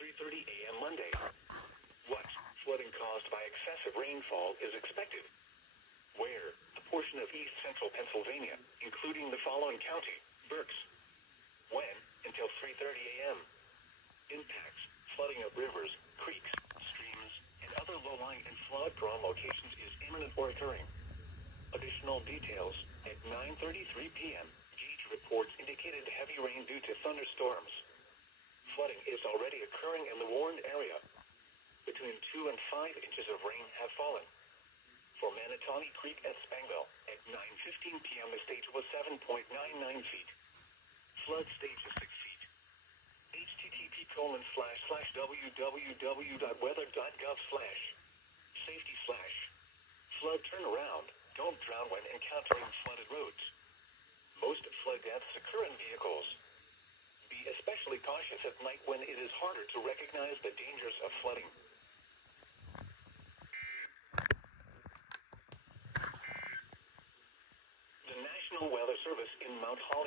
3:30 a.m. Monday. What flooding caused by excessive rainfall is expected? Where? A portion of east central Pennsylvania, including the following county: Berks. When? Until 3:30 a.m. Impacts: flooding of rivers, creeks, streams, and other low-lying and flood-prone locations is imminent or occurring. Additional details: at 9:33 p.m., gauge reports indicated heavy rain due to thunderstorms. Flooding is already occurring in the warned area. Between 2 and 5 inches of rain have fallen. For Manatawny Creek at Spangville, at 9:15 p.m. the stage was 7.99 feet. Flood stage is 6 feet. http://www.weather.gov/safety/flood turnaround. Don't drown when encountering flooded roads. Most flood deaths occur in vehicles. Be especially cautious at night when it is harder to recognize the dangers of flooding. The National Weather Service in Mount Holly